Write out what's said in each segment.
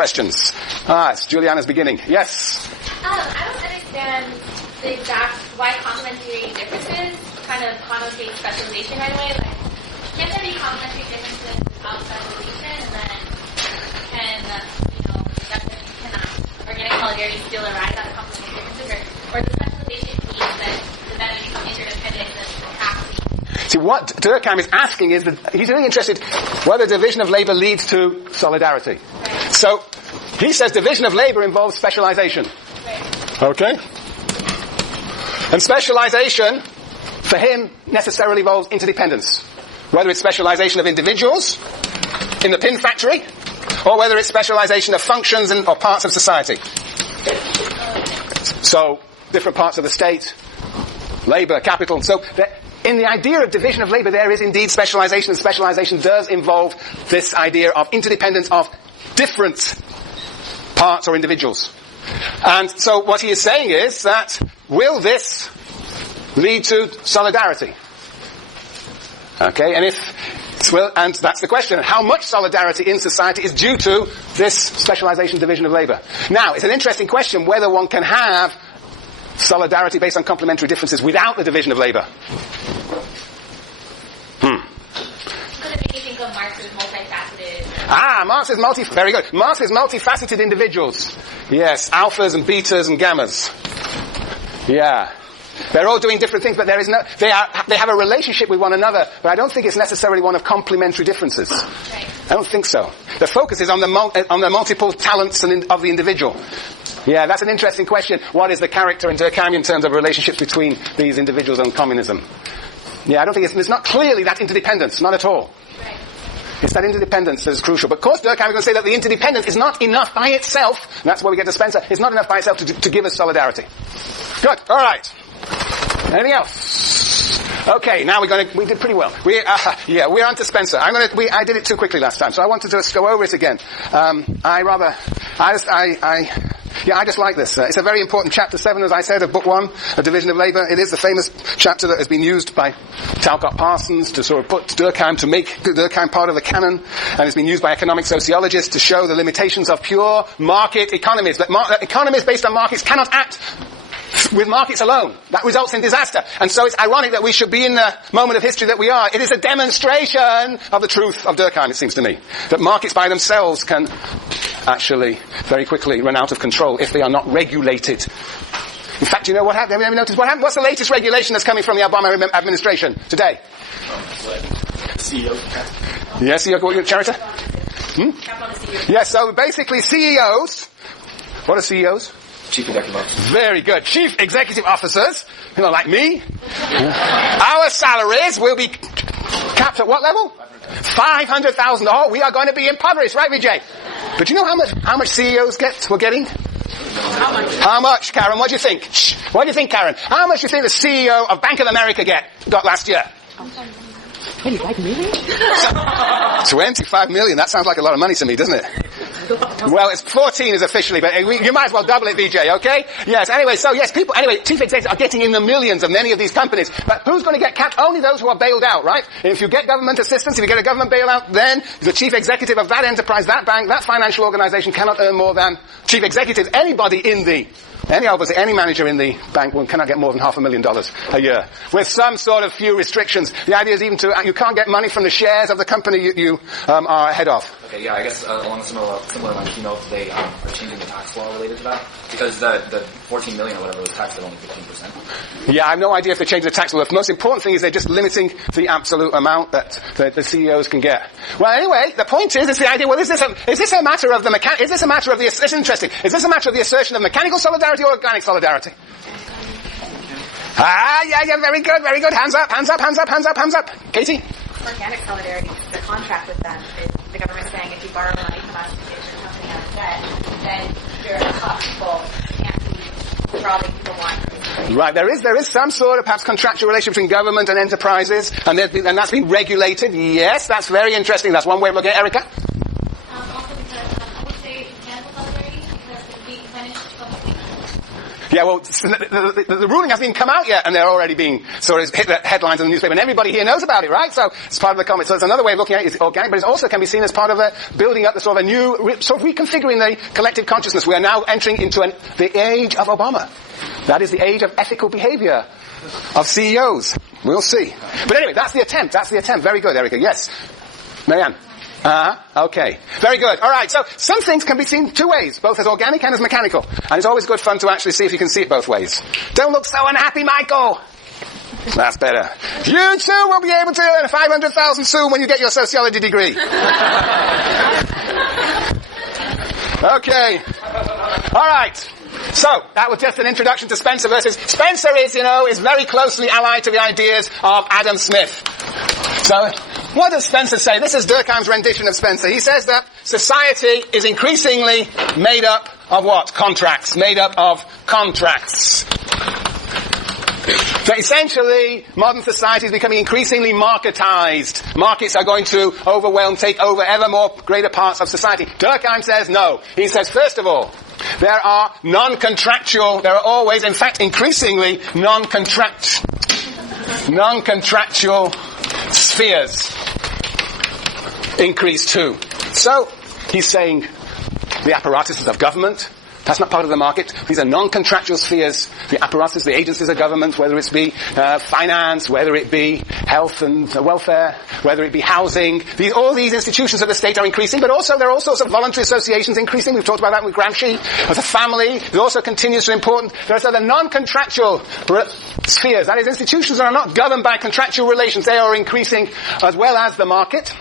questions. It's Juliana's beginning. Yes? I don't understand the exact why complementary differences kind of connotate specialization right away. Like, can't there be complementary differences without specialization, and then organic solidarity still arise out of complementary differences, or the specialization means that the benefits become interdependent and capacity? See, what Durkheim is asking is that he's really interested whether division of labor leads to solidarity. Right. So, he says division of labor involves specialization. Right. Okay? And specialization, for him, necessarily involves interdependence. Whether it's specialization of individuals in the pin factory, or whether it's specialization of functions or parts of society. So, different parts of the state, labor, capital. So, in the idea of division of labor, there is indeed specialization, and specialization does involve this idea of interdependence of different parts or individuals. And so what he is saying is that, will this lead to solidarity? Okay, and that's the question. How much solidarity in society is due to this specialization division of labor? Now, it's an interesting question whether one can have solidarity based on complementary differences without the division of labor. Does it make you think of Marx as multifaceted? Very good. Marx is multifaceted individuals. Yes, alphas and betas and gammas. Yeah. They're all doing different things, but they have a relationship with one another, but I don't think it's necessarily one of complementary differences. Right. I don't think so. The focus is on the multiple talents of the individual. Yeah, that's an interesting question. What is the character in Durkheim in terms of relationships between these individuals and communism? Yeah, I don't think it's not clearly that interdependence, not at all. Right. It's that interdependence that is crucial. But of course, Durkheim is going to say that the interdependence is not enough by itself, and that's where we get to Spencer, it's not enough by itself to give us solidarity. Good, alright. Anything else? Okay, now we did pretty well. We're on to Spencer. I did it too quickly last time, so I want to just go over it again. I just like this. It's a very important chapter 7, as I said, of book 1, A Division of Labour. It is the famous chapter that has been used by Talcott Parsons to sort of put Durkheim, to make Durkheim part of the canon, and it's been used by economic sociologists to show the limitations of pure market economies. That economies based on markets cannot act with markets alone. That results in disaster. And so it's ironic that we should be in the moment of history that we are. It is a demonstration of the truth of Durkheim, it seems to me. That markets by themselves can actually very quickly run out of control if they are not regulated. In fact, you know what happened? Have you ever noticed what happened? What's the latest regulation that's coming from the Obama administration today? CEO. Yes, CEO, Charita? Yes, so basically CEOs, what are CEOs? Chief Executive Officer. Very good. Chief Executive Officers, like me. Our salaries will be capped at what level? 500,000. Oh, we are going to be impoverished, right, Vijay? But you know how much CEOs were getting? How much, Karen? What do you think? What do you think, Karen? How much do you think the CEO of Bank of America got last year? 25 million? 25 million. That sounds like a lot of money to me, doesn't it? Well, it's 14 is officially, but you might as well double it, VJ, okay? Yes, anyway, chief executives are getting in the millions of many of these companies. But who's going to get capped? Only those who are bailed out, right? If you get government assistance, if you get a government bailout, then the chief executive of that enterprise, that bank, that financial organization cannot earn more than chief executives. Any manager in the bank cannot get more than $500,000 a year, with some sort of few restrictions. The idea is you can't get money from the shares of the company you are head of. Okay, yeah, I guess along similar lines, if they are changing the tax law related to that, because the 14 million or whatever was taxed at only 15%. Yeah, I have no idea if they change the tax law. The most important thing is they're just limiting the absolute amount that the CEOs can get. Well, anyway, the point is, it's the idea. Well, is this a matter of the It's interesting. Is this a matter of the assertion of mechanical solidarity or organic solidarity? Yeah, very good. Hands up. Katie? Organic solidarity, the contract with them is the government saying if you borrow money from us to pay for something out of debt, then you're responsible and for all that people want. Right, there is some sort of perhaps contractual relationship between government and enterprises, and that's been regulated. Yes, that's very interesting. That's one way of looking at it. Erica? Also because I would say mechanical solidarity because it would be managed publicly. Yeah, well, the ruling hasn't even come out yet, and they're already being sort of hit the headlines in the newspaper, and everybody here knows about it, right? So it's part of the comment. So it's another way of looking at it. It's organic, but it also can be seen as part of building up the sort of a new, sort of reconfiguring the collective consciousness. We are now entering into the age of Obama. That is the age of ethical behavior of CEOs. We'll see. But anyway, that's the attempt. Very good, Erica. Yes. Marianne. Okay. Very good. All right. So some things can be seen two ways, both as organic and as mechanical. And it's always good fun to actually see if you can see it both ways. Don't look so unhappy, Michael. That's better. You too will be able to earn 500,000 soon when you get your sociology degree. Okay. All right. So, that was just an introduction to Spencer versus... Spencer is very closely allied to the ideas of Adam Smith. So, what does Spencer say? This is Durkheim's rendition of Spencer. He says that society is increasingly made up of what? Contracts. Made up of contracts. So essentially, modern society is becoming increasingly marketized. Markets are going to take over ever more greater parts of society. Durkheim says no. He says, first of all, there are always, in fact, increasingly non-contractual spheres increase too. So, he's saying the apparatuses of government, that's not part of the market. These are non-contractual spheres. The apparatus, the agencies of government, whether it be finance, whether it be health and welfare, whether it be housing. All these institutions of the state are increasing, but also there are all sorts of voluntary associations increasing. We've talked about that with Gramsci. As a family, it also continues to be important. There are other non-contractual spheres. That is, institutions that are not governed by contractual relations. They are increasing as well as the market.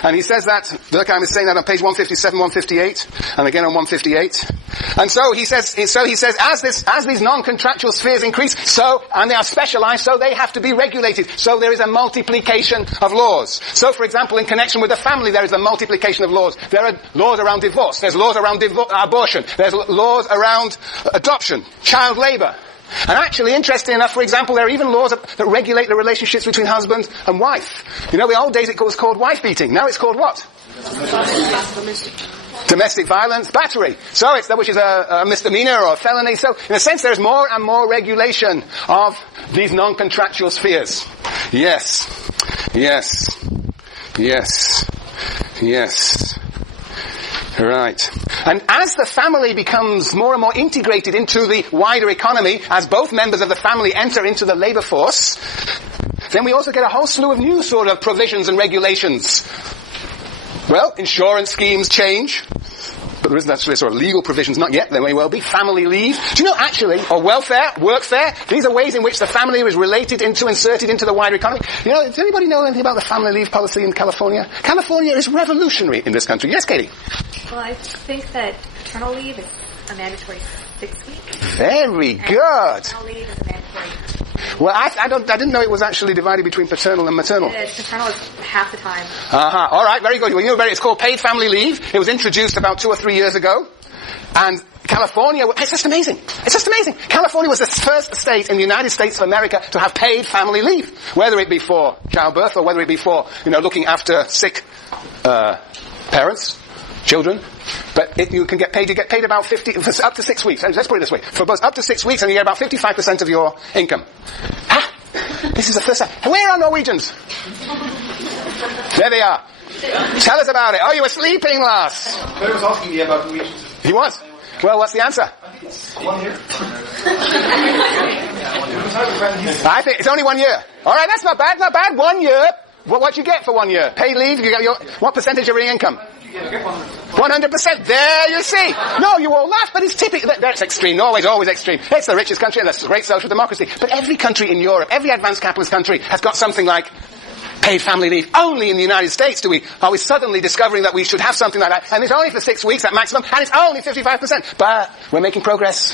And he says that, Durkheim is saying that on page 157, 158, and again on 158. And so he says, as these non-contractual spheres increase, and they are specialized, so they have to be regulated. So there is a multiplication of laws. So for example, in connection with the family, there is a multiplication of laws. There are laws around divorce. There's laws around abortion. There's laws around adoption, child labor. And actually, interesting enough, for example, there are even laws that regulate the relationships between husband and wife. In the old days it was called wife beating. Now it's called what? Domestic violence, battery. Which is a misdemeanor or a felony. So, in a sense, there's more and more regulation of these non-contractual spheres. Yes. Right. And as the family becomes more and more integrated into the wider economy, as both members of the family enter into the labor force, then we also get a whole slew of new sort of provisions and regulations. Well, insurance schemes change, but there isn't actually sort of legal provisions, not yet, there may well be. Family leave. Do you know actually, or welfare, workfare, these are ways in which the family is inserted into the wider economy. Does anybody know anything about the family leave policy in California? California is revolutionary in this country. Yes, Katie? Well, I think that paternal leave is a mandatory 6 weeks. Very good. Paternal leave is a mandatory. Well, I didn't know it was actually divided between paternal and maternal. Paternal is half the time. All right, very good. Well, you know about it. It's called paid family leave. It was introduced about 2 or 3 years ago. And California, it's just amazing. California was the first state in the United States of America to have paid family leave. Whether it be for childbirth or whether it be for, looking after sick, parents, children. But you get paid about 50, up to 6 weeks. Let's put it this way. For both up to 6 weeks, and you get about 55% of your income. This is the first time. Where are Norwegians? There they are. Tell us about it. Oh, you were sleeping, Lars. I was asking you about Norwegians. He was. Well, what's the answer? I think it's 1 year. I think it's only 1 year. All right, that's not bad. 1 year. What you get for 1 year? Paid leave. You get what percentage of your income? 100%. There you see. No, you all laugh, but it's typical. That's extreme. Norway's always extreme. It's the richest country, and that's great social democracy. But every country in Europe, every advanced capitalist country has got something like paid family leave. Only in the United States are we suddenly discovering that we should have something like that. And it's only for 6 weeks at maximum, and it's only 55%. But we're making progress.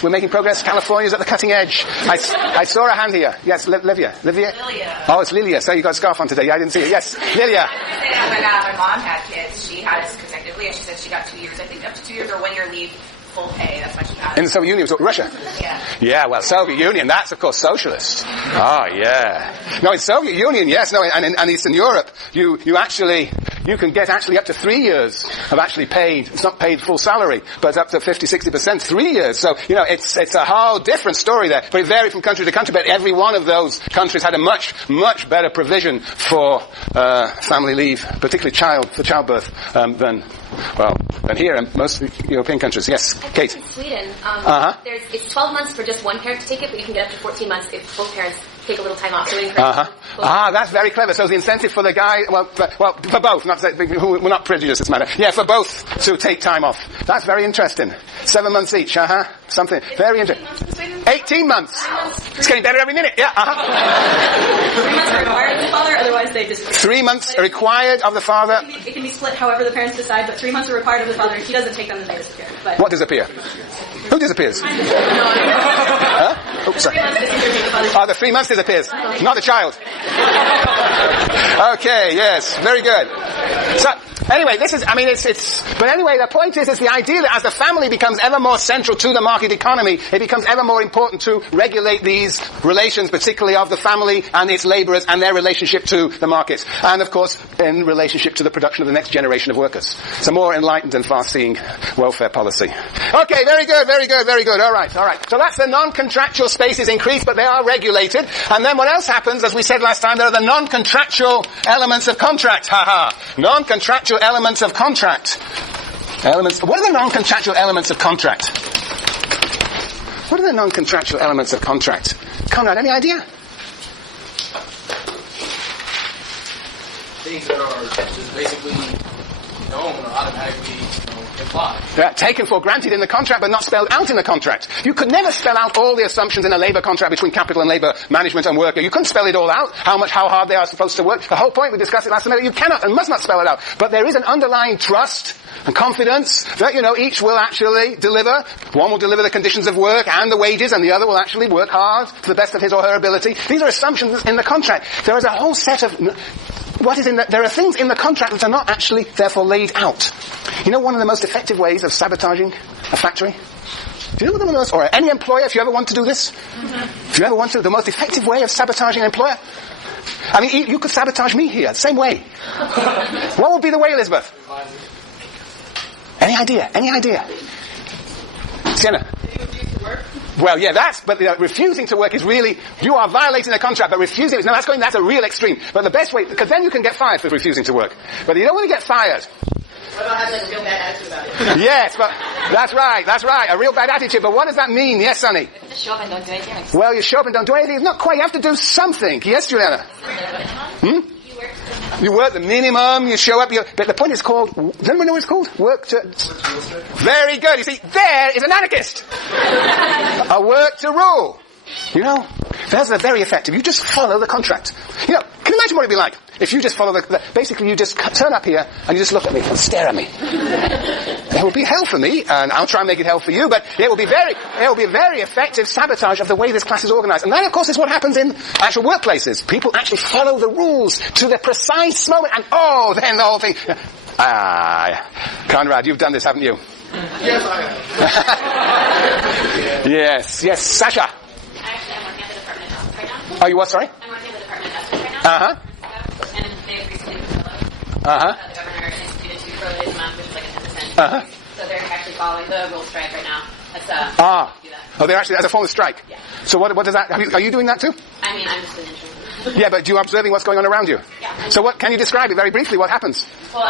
California's at the cutting edge. I saw a hand here. Yes, Lilia. Oh, it's Lilia. So you got a scarf on today. I didn't see it. Yes, Lilia. When my mom had kids, she had us consecutively, and she said she got 2 years, I think up to 2 years or 1 year leave, full pay. That's why she got it. In the Soviet Union, so Russia? Yeah, well, Soviet Union, that's of course socialist. Oh, yeah. No, in Soviet Union, yes, no, and in Eastern Europe, you actually you can get actually up to 3 years of actually paid, it's not paid full salary, but up to 50, 60%, 3 years. So, it's a whole different story there. But it varied from country to country, but every one of those countries had a much, much better provision for family leave, particularly for childbirth, than here in most European countries. Yes, Kate. In Sweden, it's 12 months for just one parent to take it, but you can get up to 14 months if both parents take a little time off. So we encourage that's very clever. So the incentive for the guy, for both, not to say, we're not prejudiced this matter. Yeah, for both to take time off. That's very interesting. 7 months each, something very interesting. 18 months. It's getting better every minute, 3 months are required of the father, otherwise they disappear. 3 months are required of the father. It can be split however the parents decide, but 3 months are required of the father. If he doesn't take them, then they disappear. But What disappear? Who disappears? Huh? Oops, sorry. The 3 months disappears, not the child. Okay, yes, very good. So, anyway, but anyway, the point is the idea that as the family becomes ever more central to the market economy, it becomes ever more important to regulate these relations, particularly of the family and its labourers and their relationship to the markets. And, of course, in relationship to the production of the next generation of workers. So more enlightened and far-seeing welfare policy. Okay, very good, very good, very good. All right. So that's the non-contractual spaces increase, but they are regulated. And then what else happens, as we said last time, there are the non-contractual elements of contract. Non-contractual elements of contract. What are the non-contractual elements of contract? What are the non-contractual elements of contract? Conrad, any idea? Things that are just basically known or automatically implied. Taken for granted in the contract, but not spelled out in the contract. You could never spell out all the assumptions in a labour contract between capital and labour management and worker. You couldn't spell it all out, how hard they are supposed to work. The whole point, we discussed it last time, you cannot and must not spell it out. But there is an underlying trust and confidence that, each will actually deliver. One will deliver the conditions of work and the wages, and the other will actually work hard to the best of his or her ability. These are assumptions in the contract. There is a whole set of... there are things in the contract that are not actually, therefore, laid out. One of the most effective ways of sabotaging a factory? Do you know what one of the most, or any employer, if you ever want to do this? If you ever want to, the most effective way of sabotaging an employer? You could sabotage me here, the same way. What would be the way, Elizabeth? Any idea? Sienna? Well, yeah, but refusing to work is really, you are violating the contract, but refusing, that's a real extreme. But the best way, because then you can get fired for refusing to work. But you don't want to get fired. What about having a real bad attitude about it? Yes, but that's right, a real bad attitude. But what does that mean? Yes, Sonny? Just show up and don't do anything. Well, you show up and don't do anything. It's not quite, you have to do something. Yes, Juliana? You work the minimum, you show up, but the point is called, does anyone know what it's called? Very good. You see, there is an anarchist. A work to rule. Those are very effective. You just follow the contract. Can you imagine what it'd be like if you just follow basically you just turn up here and you just look at me and stare at me. It will be hell for me, and I'll try and make it hell for you, but it will be very effective sabotage of the way this class is organized. And that, of course, is what happens in actual workplaces. People actually follow the rules to the precise moment, and then the whole thing. Conrad, you've done this, haven't you? Yes, I have. Yes, Sasha. Actually, I'm working at the Department of Health right now. Oh, you what, sorry? I'm working at the Department of Justice right now. And they have recently furloughed. The governor instituted 2 furloughs a month, which is like a 10%. So they're actually following the rules strike right now. That's, do that. Oh, they're actually, as a form of strike? Yeah. So what does that, are you doing that too? I'm just an intern. Yeah, but you're observing what's going on around you? Yeah. So can you describe it very briefly, what happens? Well,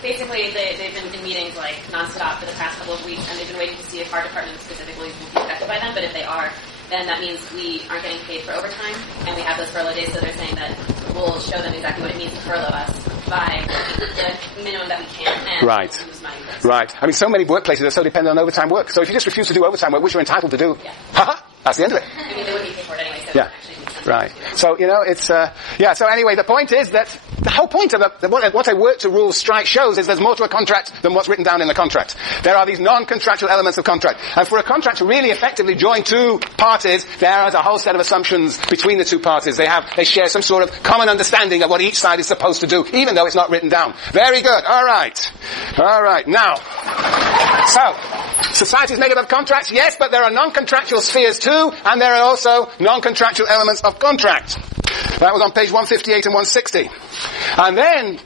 basically they've been in meetings like nonstop for the past couple of weeks, and they've been waiting to see if our department specifically will be affected by them, but if they are, then that means we aren't getting paid for overtime, and we have those furlough days, so they're saying that we'll show them exactly what it means to furlough us by the minimum that we can, and lose money. Right. So many workplaces are so dependent on overtime work, so if you just refuse to do overtime work, which you're entitled to do, that's the end of it. They wouldn't be paid for it anyway, so yeah. Right. So, it's, so anyway, the point is that the whole point of what a work to rule strike shows is there's more to a contract than what's written down in the contract. There are these non-contractual elements of contract. And for a contract to really effectively join two parties, there is a whole set of assumptions between the two parties. They share some sort of common understanding of what each side is supposed to do, even though it's not written down. Very good. All right. Now, so, society is made up of contracts, yes, but there are non-contractual spheres too, and there are also non-contractual elements of contract. That was on page 158 and 160. And then,